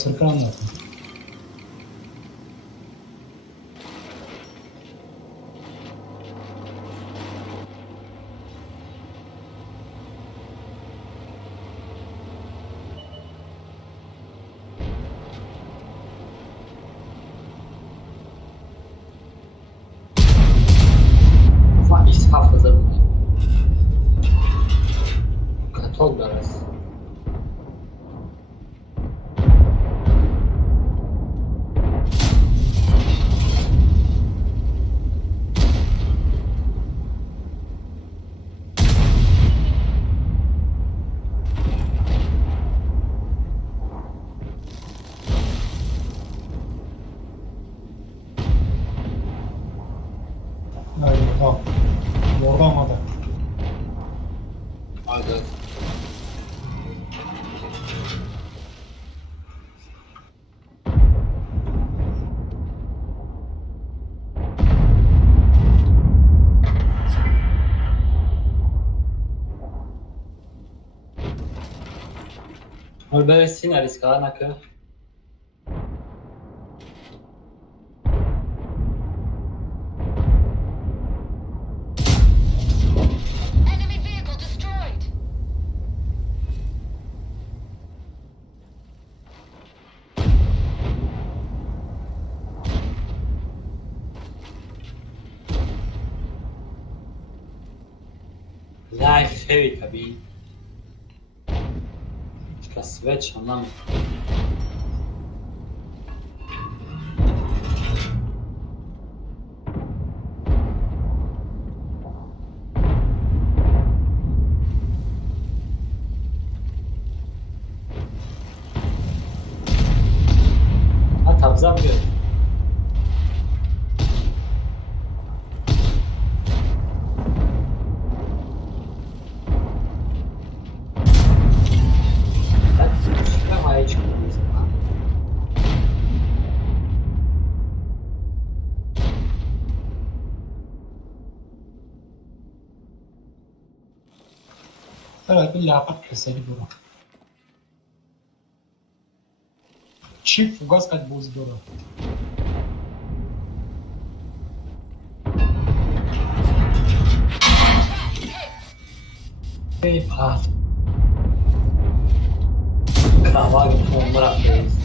cercando. Isso hafıza bunlar. Katol biraz. Haydi bakalım. Oradan mı da? Hadi. Böyle sineriz kanaka. Enemy vehicle destroyed. Life heavy tabii. Çıka switch anlam. Ha tabzam diyor. Ben süper haya çıktım mesela. Evet, bir lapat keseli bura. Çift fugaz kaç boz bura. Hey pat. Kahva gibi onlar atıyoruz.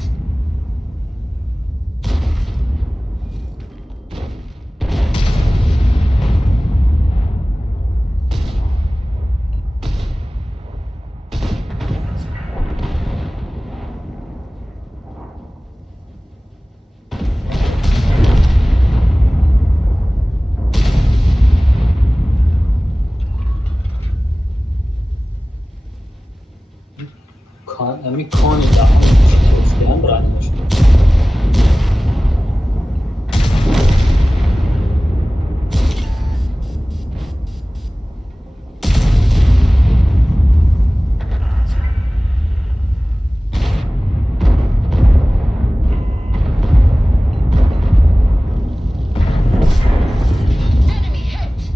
Mi koni da. Stiamo brani. Enemy hit.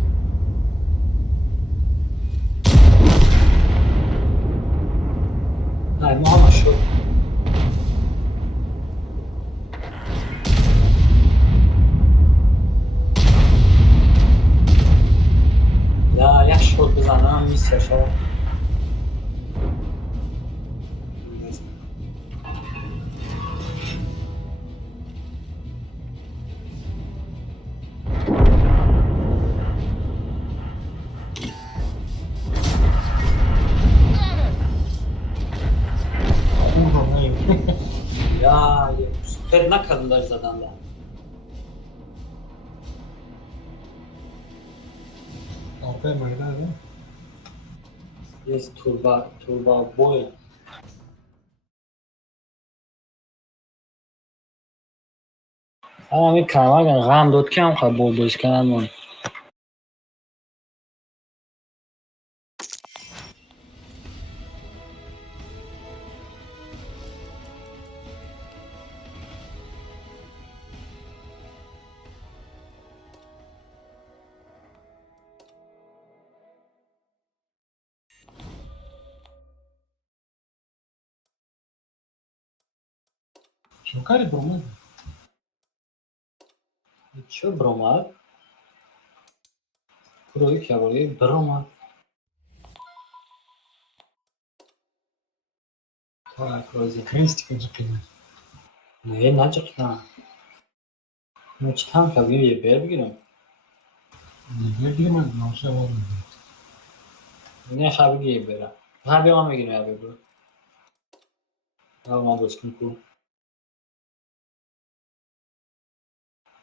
Dai, ma şu. Ya yaş şut بزنم نیست شو. Kurwa, nej. Ya süper ne kadınlar zaten da. Arkaya mı gider ya? Yes turba boy. همین کمر غم داد که هم خواهد بولدوز کنن من Чукари бромад. Čo bromad? Kuroyu kavalı bromad. Tak, rozi. Крестика джакина. Ne çıktı? Ne çıkan kabul yapıyor bugün? Не гледам на уша варно. Ne kabul yapıyor? Kabul ama bugün yapıyor. Tamam dostum ku.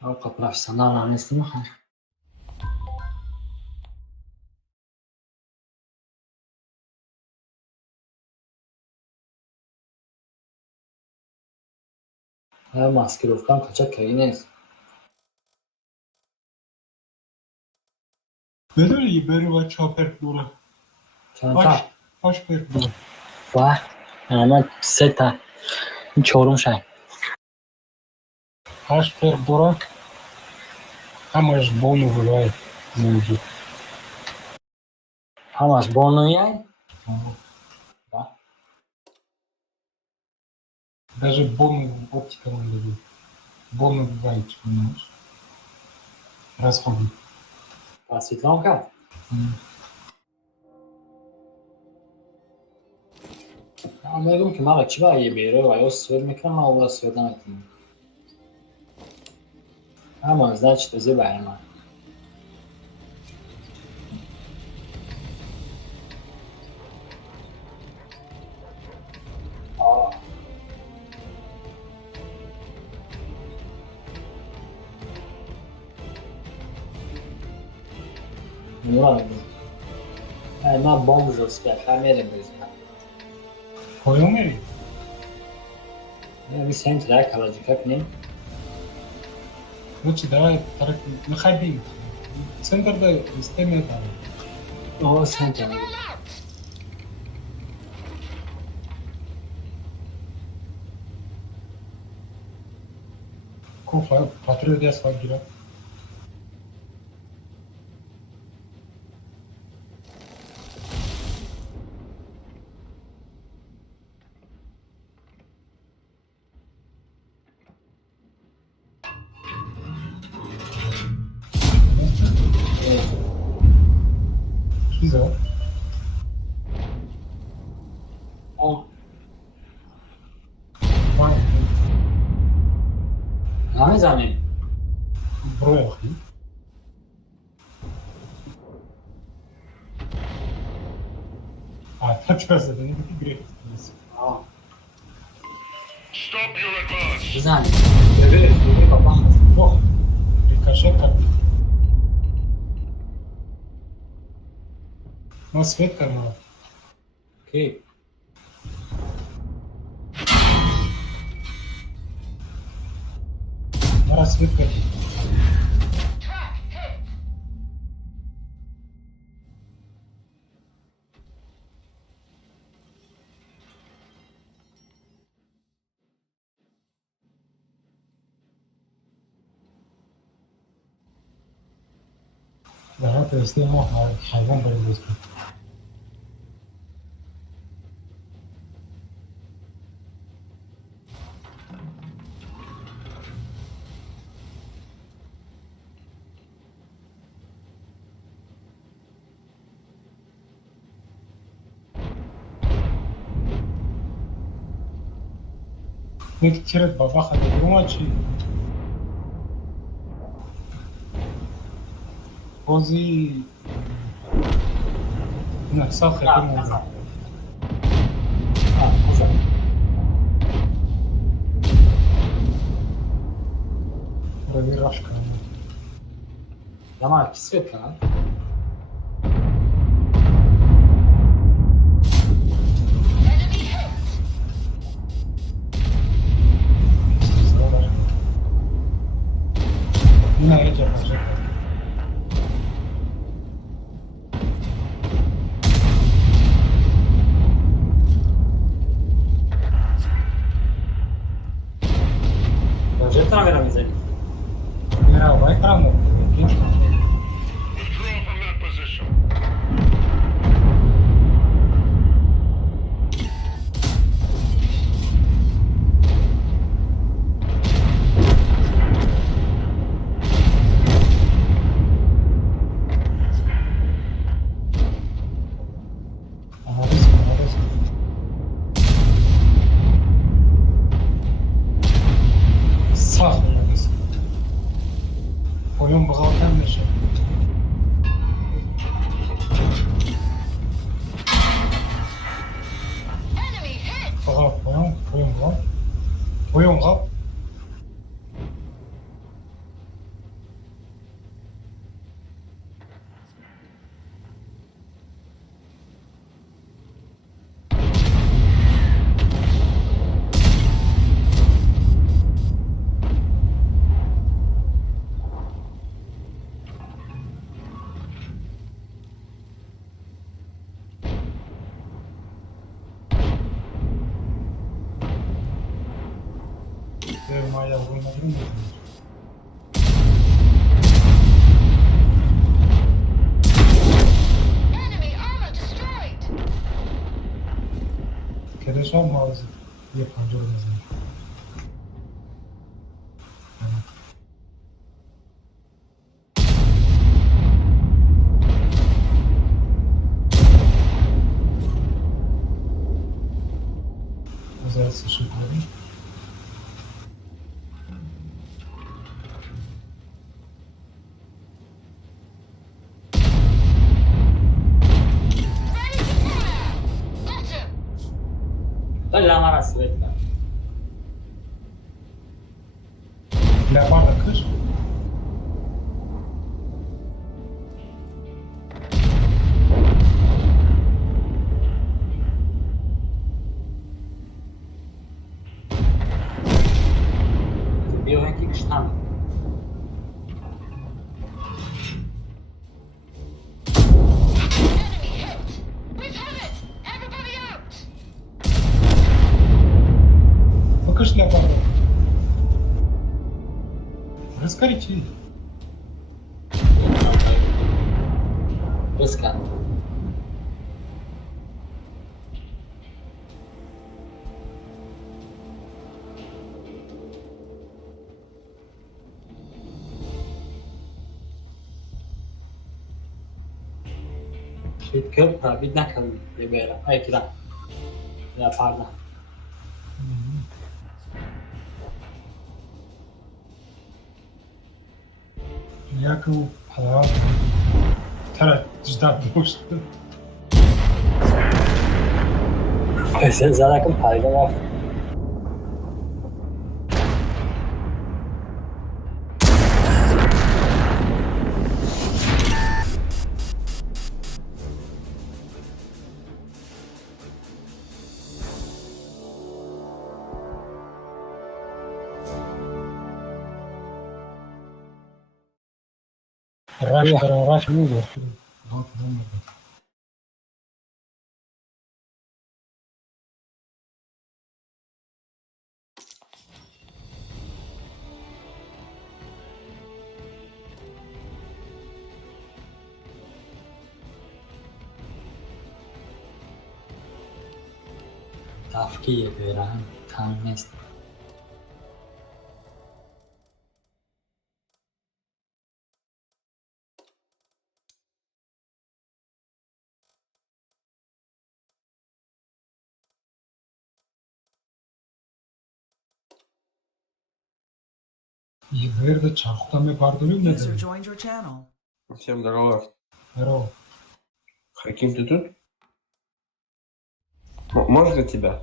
Ako profesionalna mislim. Ha maskировкам kaçak yayınız. Bedel yiberi va çaper dura. Çanta. Baş per dura. Var. Ama seta. Çorum şey. Baş per dura. Ama ж бону бывает. Мужик. Hamas bonun yay. Да. Даже бону оптика надо будет. Бону бывает, понимаешь? Расходы. А Светланка? Anladım ki mala kiva yemeği var. O söylemekten ama ona söylemedim. Ama значит, забавно. Murat. Ben bomba jostka, kamerim gözüne. Koyamıyor. Bir sentiler kalacak hep ne? Лучше давай находи. Центрда системе там. O sentiler. Roll out! Кофа, патруль дес вагира. Güzel. O. Var. Ramiz abi. Buraya bakayım. Açarsa beni bir grek tutması. Aa. Stop your advance. Güzel. Öbür kapanmaz. Ох, рикошет как. Ну, свет канал. Окей. На свет как. Track hit! Да, то есть ему хайван борьбу. Ну, через бабаха до громачи. Ози... На, сахар ему. Ha, güzel. Пробирашка. Yaman ki Svetlana. Enemy hit! Yine geç yapacak. Proje tam veremeyiz. Мировая экрана. Withdraw from that position. هم بغاوتن میشه. Enemy hit! بغاو بویون بغاو بویون بغاو. Maya oynadım mı? Enemy armor destroyed! Keleş olmaz. Yapancı olmaz. Özel sıçrıkları. Ready to fire! Got him! Daj Amara Sveta. Levar da kır. Bio neki kështan. Enemy hit! We've had it! Everybody out! Bakış levar da. Раскоричи. Rızkan. Köp bir dakika bir böyle. Ay kira. Ya pardon. Yakov Palat. Tara jda dost. Sen zaten payda var. Raş mı olur? Bak ne oldu? Tafkiye veren tanrıst. И верда чархтаме бардулю не User дали. joined your channel. Всем здорово. Здорово. Хаким, ты тут? Можно тебя?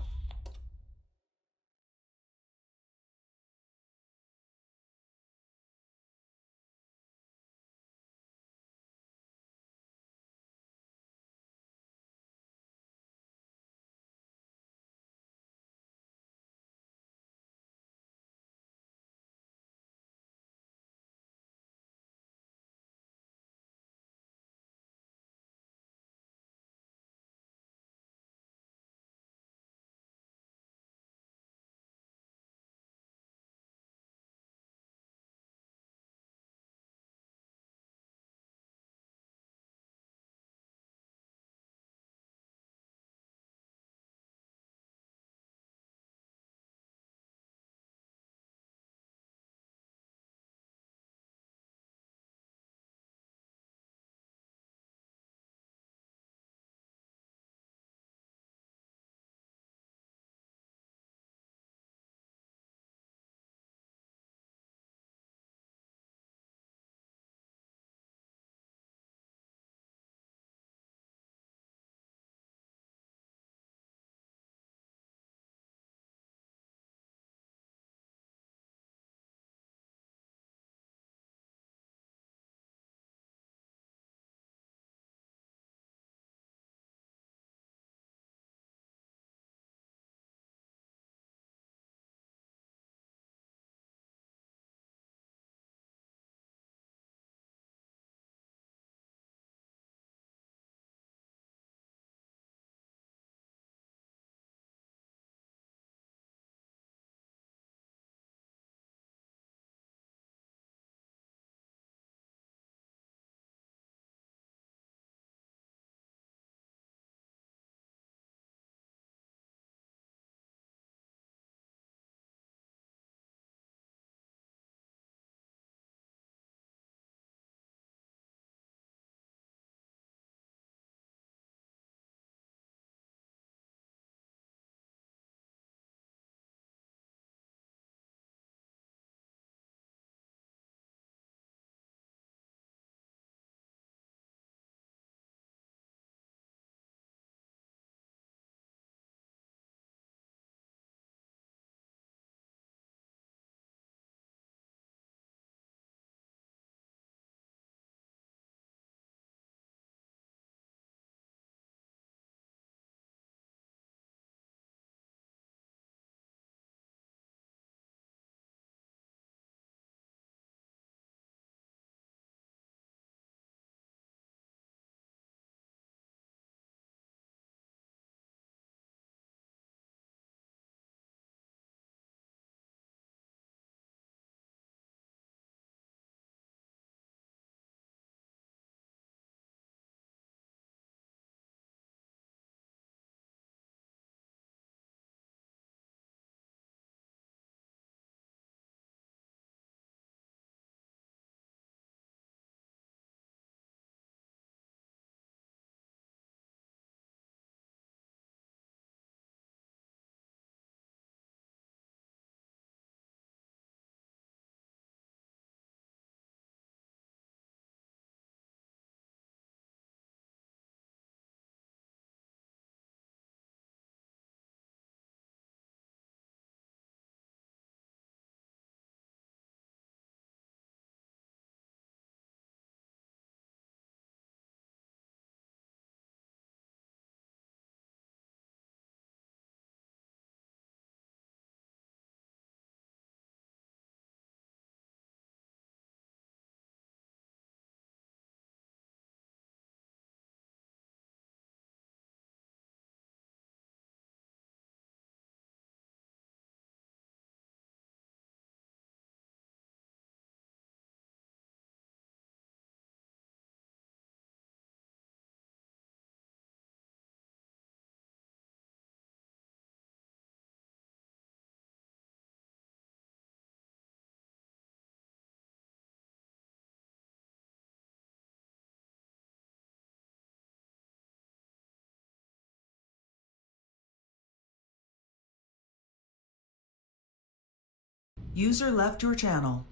User left your channel.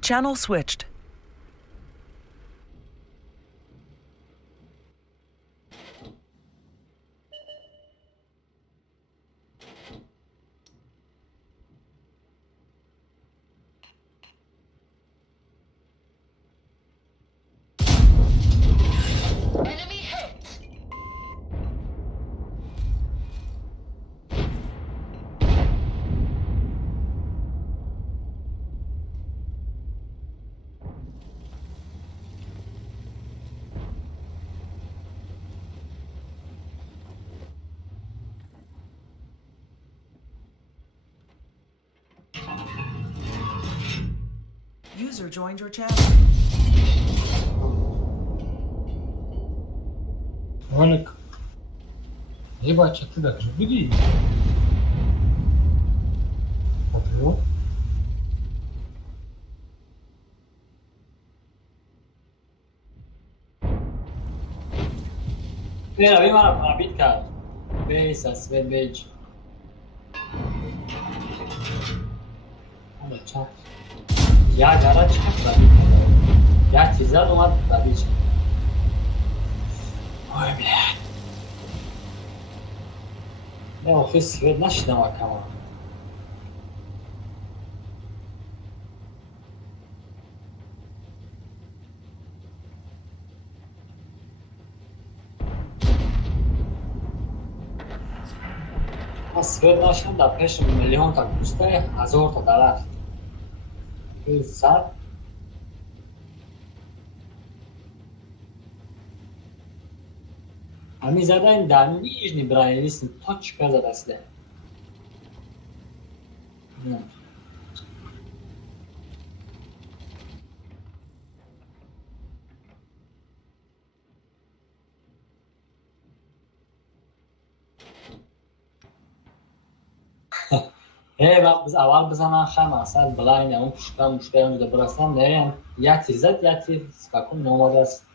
Channel switched. Enemy hit. User joined your channel. Валик. Ебать, а ты так же бери. Патриот. نه روی من تبدیل کرد بیس از ویج حالا چند یا گره چند تبدیل کرد یا تیزر اومد تبدیل شد وای بلد نه آخی سوید نشیدم اکما سوید نشیدم در پیش میلیون تا دوسته 1000 تا درخت این سر همی زده این در نیجنی برای نیستن تا چکر زده اصله بز اول بزنن خم اصلا بلاین اون پشکم مشکل اونجا برستم نه یا تیر زد یا تیر سکاکم نوماده است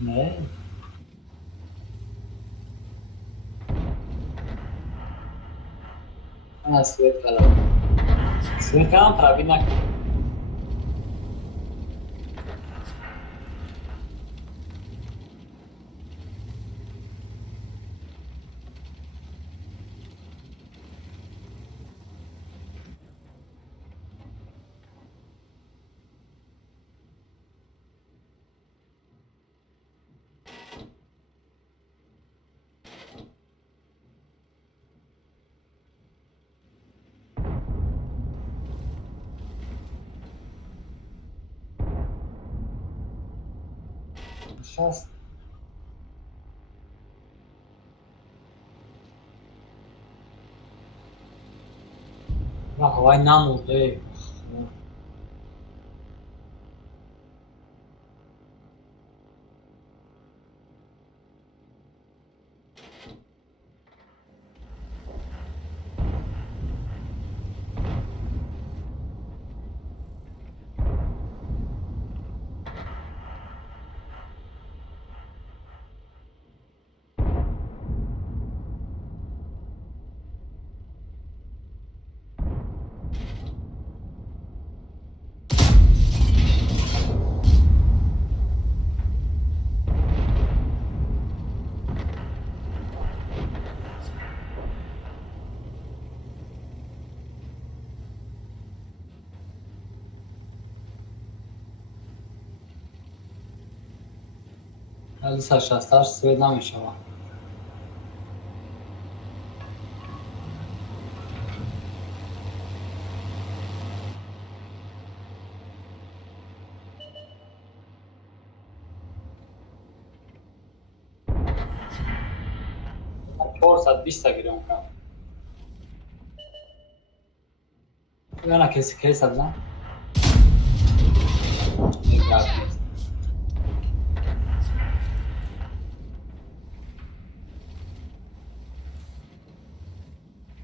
نه من سویت کردم پرابی نکن شست و هوای نمورده ولی 168 سوید نمیشه ما فرصت 20 گرم کم یا نه کسی بزن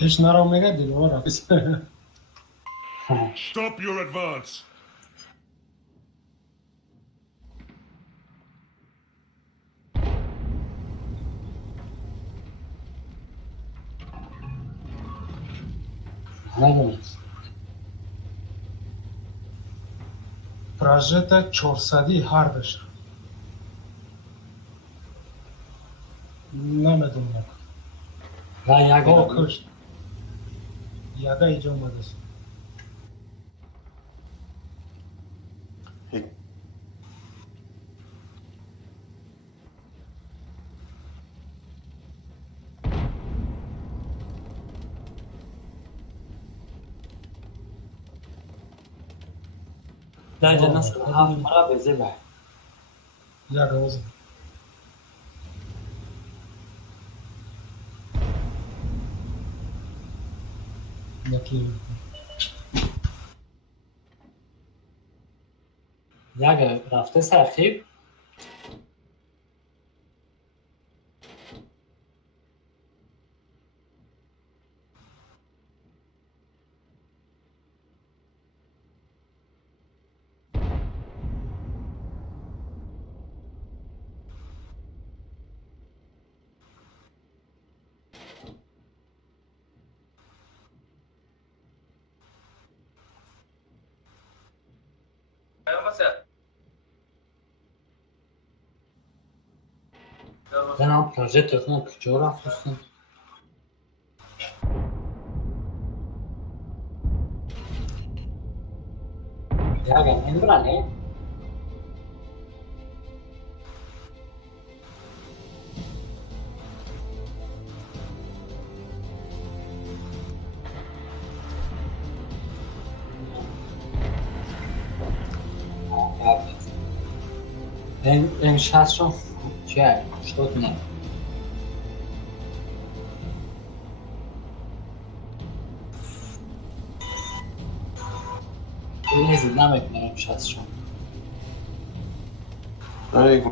Ești n-arau mega de ora. Stop your advance. نگم Прожито 400 هاردش نمیدونم نه با یگم کشت یاگا اینجا اومده است در جنة سنة هفت مرة بزبع یاگا وزن یکی یگه رفته سرخیب زنم پروژه تخمون کجا رفتستم یگم این برنه این شخص چه؟ Что нет? Я не знаю, как нам сейчас что. Ай,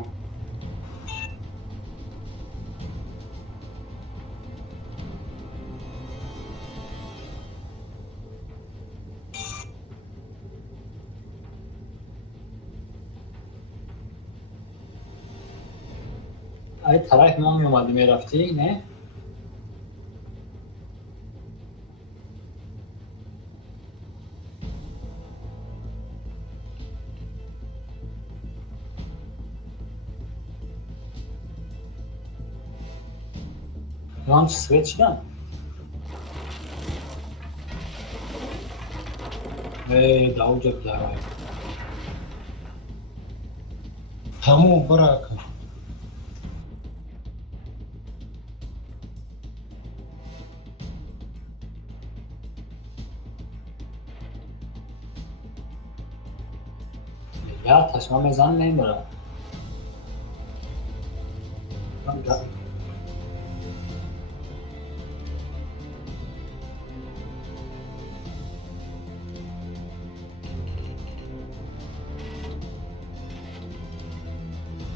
ای طرف ما می اومدی می رفتی نه؟ Launch switch done. Ey Davut Davut. تموم برا کن Ya taşıma mezanı neyim bura?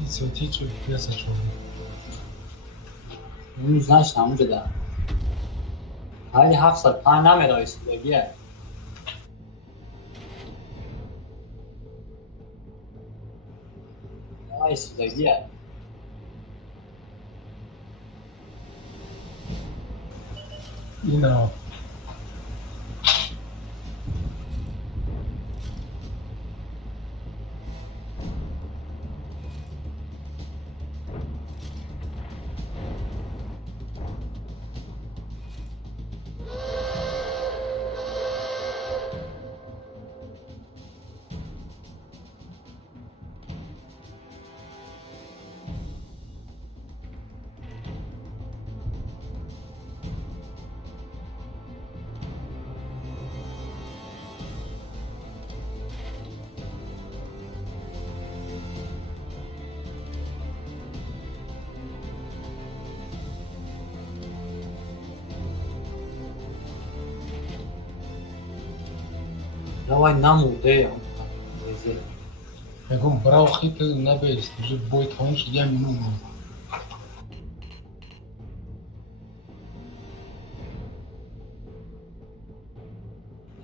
این صوتی چه پیاسه شده Bunu znasz tam gdzie da. Hadi Hafsat, pan namera üstüne gel. Ay üstüne gel. اینا Давай нам уйдем. میگم برای خیلی نبایست جو باید تموم شد یه مینون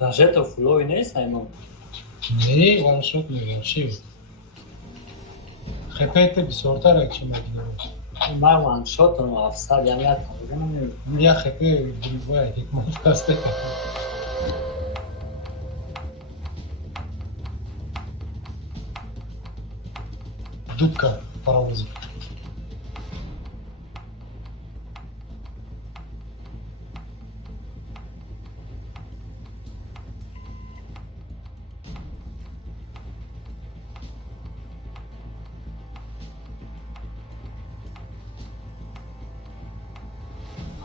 Даже это флой не саймон. نه وانشوت میگم چی خیلی بسیارتر اکچه مگیده من وان شات رو افسر یعنی اتاقم یا خیلی بلوه حکمت کسته дудка паровоза.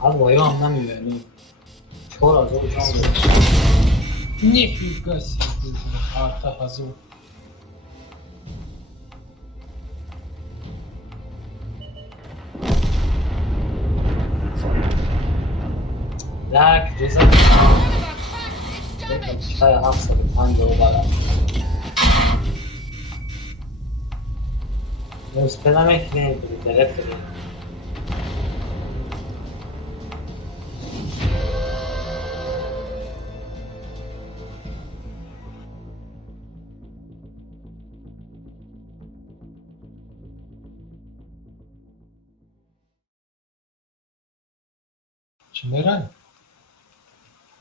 Abi boyu anlamıyor yani. Çor az olacağım. Нифига себе. Арта газу. Dak ceza. Şaya hapsadım hangi olara. Non speramek ne bir taraf dedi. Чи не реально?